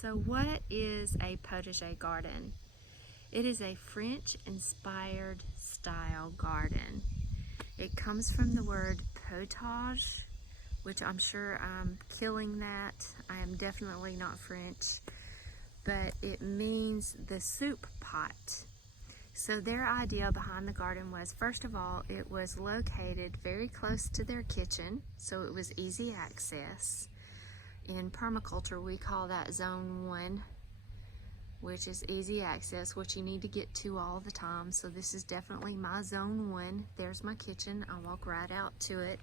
So what is a potager garden? It is a French-inspired style garden. It comes from the word potage, which I'm sure I'm killing that. I am definitely not French, but it means the soup pot. So their idea behind the garden was, first of all, it was located very close to their kitchen, so it was easy access. In permaculture, we call that zone 1, which is easy access, which you need to get to all the time. So this is definitely my zone 1. There's my kitchen. I walk right out to it.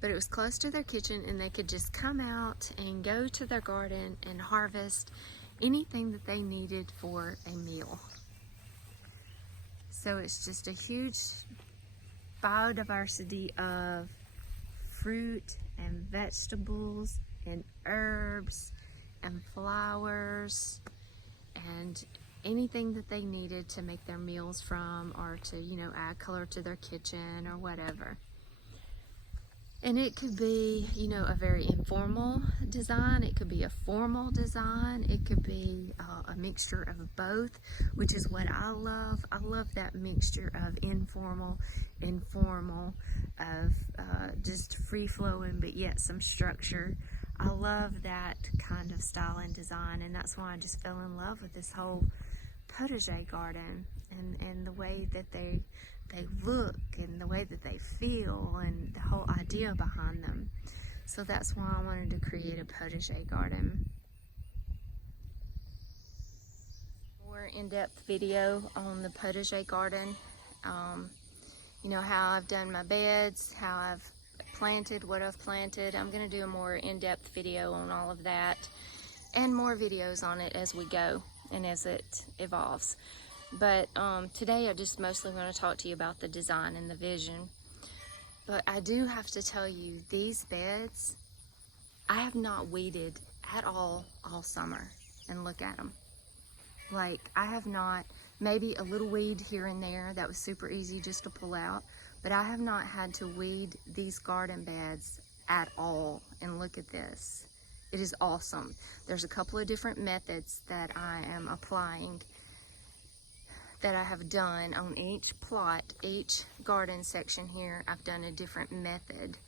But it was close to their kitchen, and they could just come out and go to their garden and harvest anything that they needed for a meal. So it's just a huge biodiversity of fruit and vegetables and herbs and flowers and anything that they needed to make their meals from, or to, add color to their kitchen or whatever. And it could be, a very informal design. It could be a formal design. It could be a mixture of both, which is what I love. I love that mixture of informal and formal, of just free-flowing, but yet some structure. I love that kind of style and design, and that's why I just fell in love with this whole potager garden and the way that they look and the way that they feel and the whole idea behind them. So that's why I wanted to create a potager garden. More in-depth video on the potager garden. How I've done my beds, how I've planted what I've planted. I'm going to do a more in-depth video on all of that, and more videos on it as we go and as it evolves. But today I just mostly want to talk to you about the design and the vision. But I do have to tell you, these beds, I have not weeded at all summer. And look at them. Like, I have not, maybe a little weed here and there that was super easy just to pull out, but I have not had to weed these garden beds at all. And look at this. It is awesome. There's a couple of different methods that I am applying, that I have done on each plot, each garden section here. I've done a different method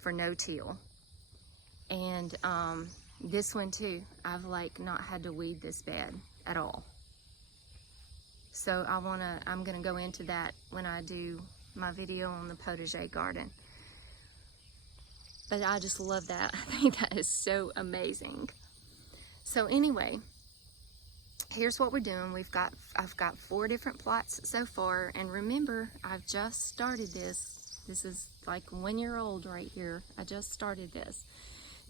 for no-till. And this one too, I've not had to weed this bed at all. So I'm gonna go into that when I do my video on the potager garden. But I just love that. I think that is so amazing. So anyway, here's what we're doing. I've got 4 different plots so far, and remember, I've just started this. This is like 1 year old right here. I just started this.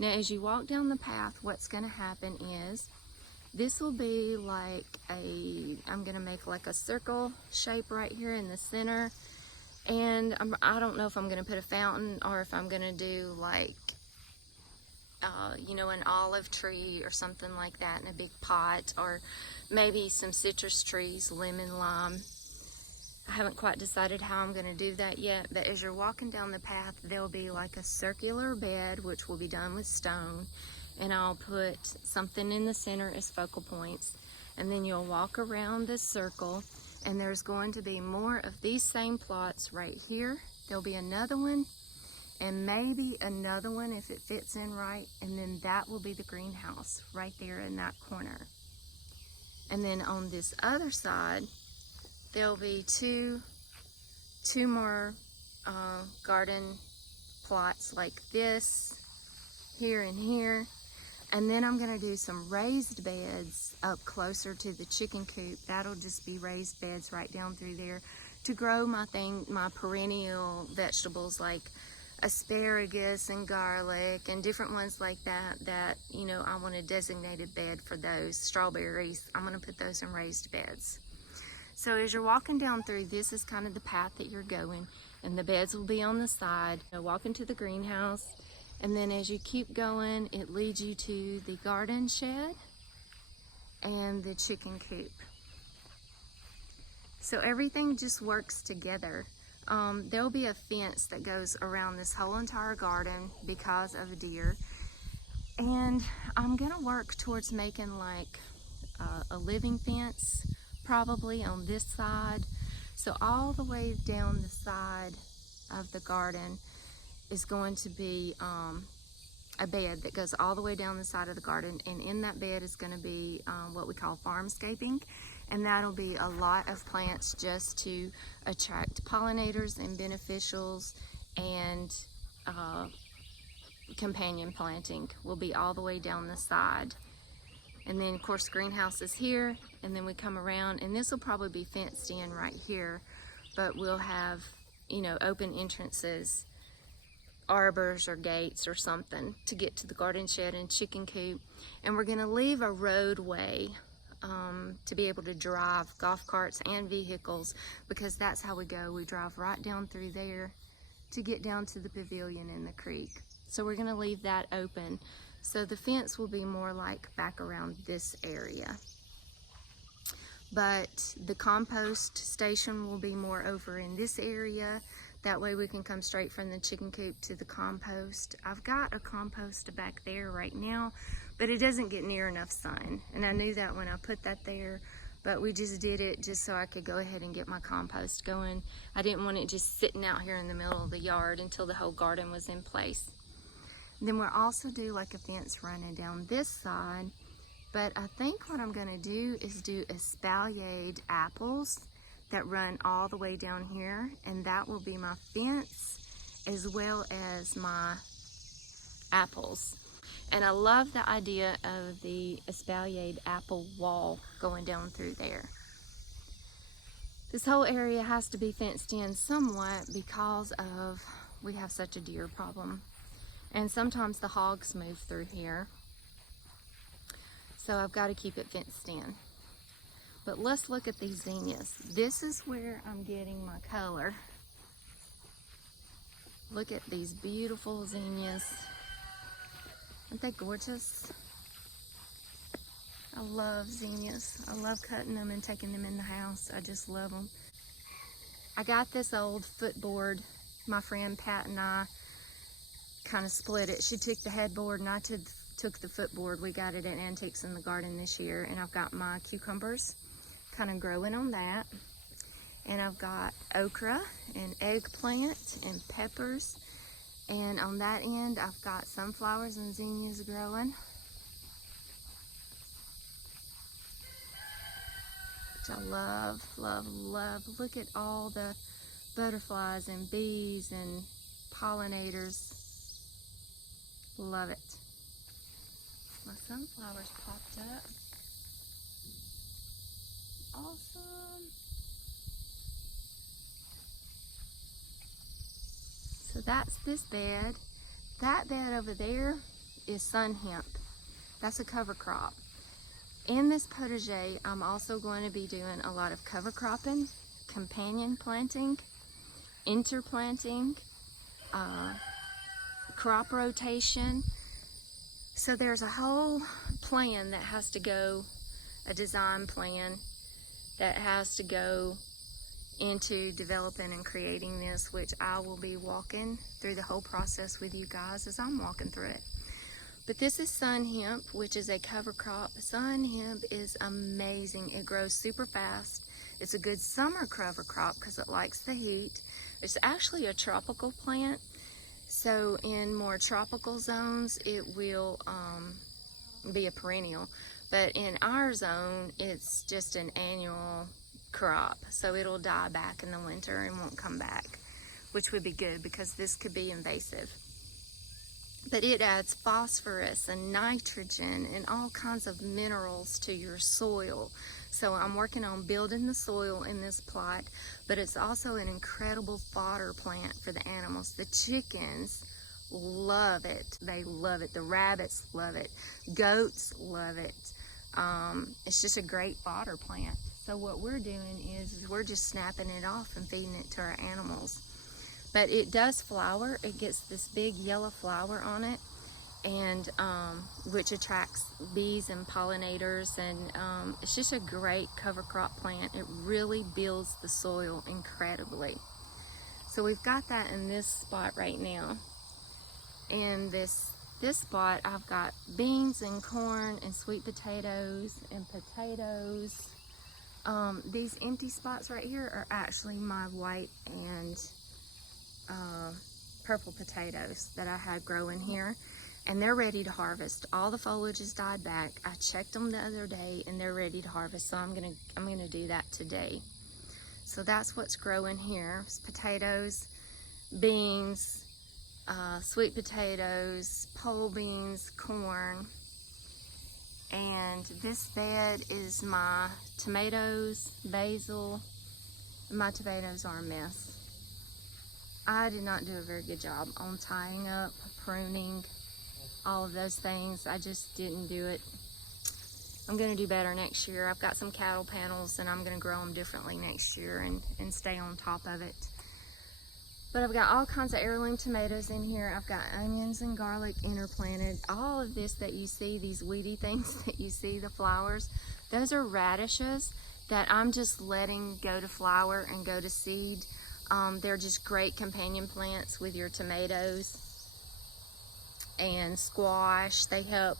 Now, as you walk down the path, what's going to happen is this will be like I'm going to make like a circle shape right here in the center, and I don't know if I'm going to put a fountain or if I'm going to do like an olive tree or something like that in a big pot, or maybe some citrus trees, lemon, lime. I haven't quite decided how I'm going to do that yet, but as you're walking down the path, there'll be like a circular bed, which will be done with stone, and I'll put something in the center as focal points, and then you'll walk around this circle, and there's going to be more of these same plots right here. There'll be another one, and maybe another one if it fits in right, and then that will be the greenhouse right there in that corner. And then on this other side, there'll be two more garden plots like this, here and here. And then I'm gonna do some raised beds up closer to the chicken coop. That'll just be raised beds right down through there to grow my perennial vegetables like asparagus and garlic and different ones like that I want a designated bed for those. Strawberries, I'm going to put those in raised beds. So as you're walking down through, this is kind of the path that you're going, and the beds will be on the side. Walk into the greenhouse, and then as you keep going, it leads you to the garden shed and the chicken coop. So everything just works together. There'll be a fence that goes around this whole entire garden because of the deer. And I'm gonna work towards making like a living fence probably on this side. So all the way down the side of the garden is going to be a bed that goes all the way down the side of the garden, and in that bed is going to be what we call farmscaping, and that'll be a lot of plants just to attract pollinators and beneficials, and companion planting will be all the way down the side. And then of course greenhouse is here, and then we come around, and this will probably be fenced in right here, but we'll have, you know, open entrances, arbors or gates or something to get to the garden shed and chicken coop. And we're going to leave a roadway to be able to drive golf carts and vehicles, because that's how we go. We drive right down through there to get down to the pavilion in the creek. So we're going to leave that open. So the fence will be more like back around this area. But the compost station will be more over in this area. That way we can come straight from the chicken coop to the compost. I've got a compost back there right now, but it doesn't get near enough sun. And I knew that when I put that there, but we just did it just so I could go ahead and get my compost going. I didn't want it just sitting out here in the middle of the yard until the whole garden was in place. Then we'll also do like a fence running down this side, but I think what I'm gonna do is do espaliered apples that run all the way down here, and that will be my fence as well as my apples. And I love the idea of the espaliered apple wall going down through there. This whole area has to be fenced in somewhat because of we have such a deer problem, and sometimes the hogs move through here, so I've got to keep it fenced in. But let's look at these zinnias. This is where I'm getting my color. Look at these beautiful zinnias. Aren't they gorgeous? I love zinnias. I love cutting them and taking them in the house. I just love them. I got this old footboard. My friend Pat and I kind of split it. She took the headboard and I took the footboard. We got it at Antiques in the Garden this year, and I've got my cucumbers kind of growing on that, and I've got okra and eggplant and peppers, and on that end I've got sunflowers and zinnias growing, which I love, love, love. Look at all the butterflies and bees and pollinators. Love it. My sunflowers popped up. Awesome. So that's this bed. That bed over there is sun hemp. That's a cover crop. In this potager, I'm also going to be doing a lot of cover cropping, companion planting, interplanting, crop rotation. So there's a whole plan that has to go, a design plan that has to go into developing and creating this, which I will be walking through the whole process with you guys as I'm walking through it. But this is sun hemp, which is a cover crop. Sun hemp is amazing. It grows super fast. It's a good summer cover crop because it likes the heat. It's actually a tropical plant. So in more tropical zones, it will be a perennial. But in our zone, it's just an annual crop. So it'll die back in the winter and won't come back, which would be good because this could be invasive. But it adds phosphorus and nitrogen and all kinds of minerals to your soil. So I'm working on building the soil in this plot, but it's also an incredible fodder plant for the animals. The chickens love it. They love it. The rabbits love it. Goats love it. It's just a great fodder plant. So what we're doing is we're just snapping it off and feeding it to our animals. But it does flower. It gets this big yellow flower on it, and which attracts bees and pollinators, and it's just a great cover crop plant. It really builds the soil incredibly. So we've got that in this spot right now. And this This spot I've got beans and corn and sweet potatoes and potatoes. These empty spots right here are actually my white and purple potatoes that I had growing here, and they're ready to harvest. All the foliage has died back. I checked them the other day and they're ready to harvest, so I'm gonna do that today. So that's what's growing here. It's potatoes, beans, sweet potatoes, pole beans, corn. And this bed is my tomatoes, basil. My tomatoes are a mess. I did not do a very good job on tying up, pruning, all of those things. I just didn't do it. I'm gonna do better next year. I've got some cattle panels and I'm gonna grow them differently next year and stay on top of it. But I've got all kinds of heirloom tomatoes in here. I've got onions and garlic interplanted. All of this that you see, these weedy things that you see, the flowers, those are radishes that I'm just letting go to flower and go to seed. They're just great companion plants with your tomatoes and squash. They help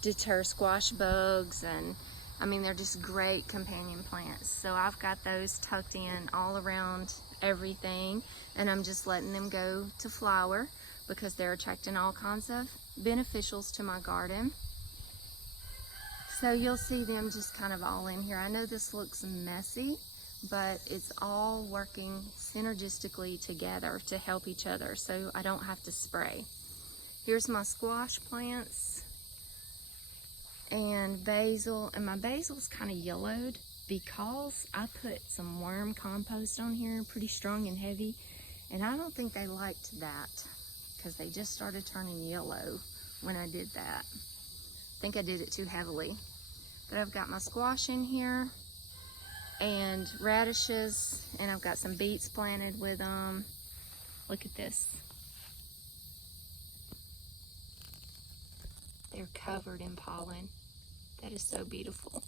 deter squash bugs, and I mean, they're just great companion plants. So I've got those tucked in all around everything, and I'm just letting them go to flower because they're attracting all kinds of beneficials to my garden. So you'll see them just kind of all in here. I know this looks messy, but it's all working synergistically together to help each other, so I don't have to spray. Here's my squash plants and basil, and my basil's kind of yellowed because I put some worm compost on here, pretty strong and heavy, and I don't think they liked that because they just started turning yellow when I did that. I think I did it too heavily. But I've got my squash in here and radishes, and I've got some beets planted with them. Look at this. They're covered in pollen. That is so beautiful.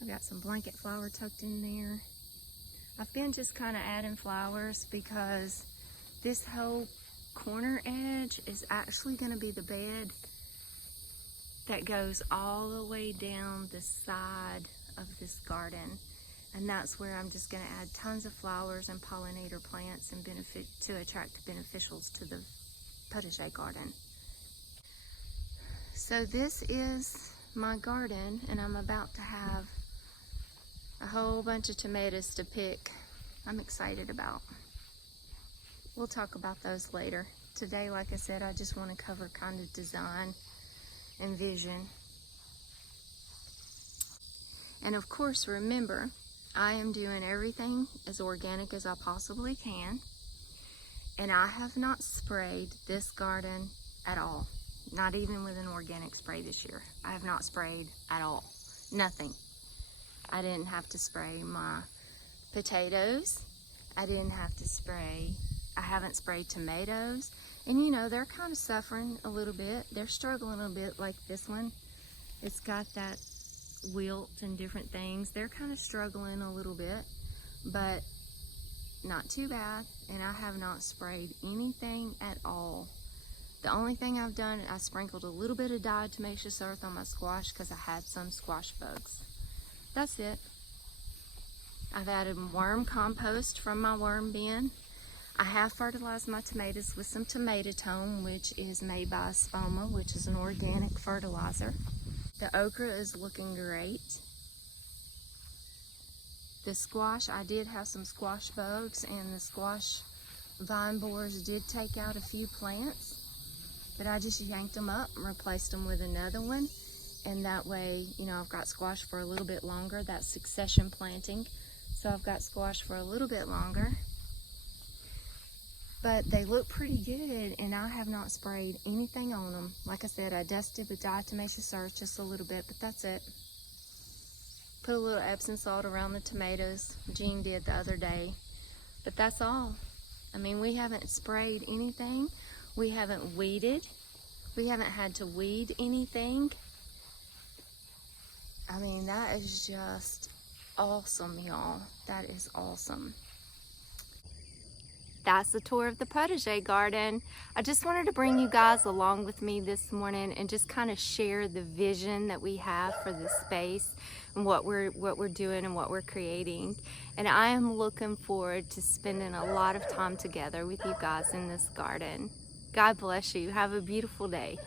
I've got some blanket flower tucked in there. I've been just kind of adding flowers because this whole corner edge is actually going to be the bed that goes all the way down the side of this garden. And that's where I'm just going to add tons of flowers and pollinator plants and benefit to attract beneficials to the potager garden. So this is my garden, and I'm about to have a whole bunch of tomatoes to pick. I'm excited about. We'll talk about those later. Today, like I said, I just want to cover kind of design and vision. And of course, remember, I am doing everything as organic as I possibly can. And I have not sprayed this garden at all. Not even with an organic spray this year. I have not sprayed at all. Nothing. I didn't have to spray my potatoes. I didn't have to spray. I haven't sprayed tomatoes. And you know, they're kind of suffering a little bit. They're struggling a bit, like this one. It's got that wilt and different things. They're kind of struggling a little bit, but not too bad. And I have not sprayed anything at all. The only thing I've done, I sprinkled a little bit of diatomaceous earth on my squash because I had some squash bugs. That's it. I've added worm compost from my worm bin. I have fertilized my tomatoes with some tomatotone, which is made by Spoma, which is an organic fertilizer. The okra is looking great. The squash, I did have some squash bugs, and the squash vine borers did take out a few plants, but I just yanked them up and replaced them with another one. And that way, you know, I've got squash for a little bit longer. That's succession planting. So I've got squash for a little bit longer. But they look pretty good, and I have not sprayed anything on them. Like I said, I dusted with diatomaceous earth just a little bit, but that's it. Put a little Epsom salt around the tomatoes. Jean did the other day. But that's all. I mean, we haven't sprayed anything. We haven't weeded. We haven't had to weed anything. I mean, that is just awesome, y'all. That is awesome. that's the tour of the potager garden. I just wanted to bring you guys along with me this morning and just kind of share the vision that we have for this space and what we're doing and what we're creating. And I am looking forward to spending a lot of time together with you guys in this garden. God bless you. Have a beautiful day.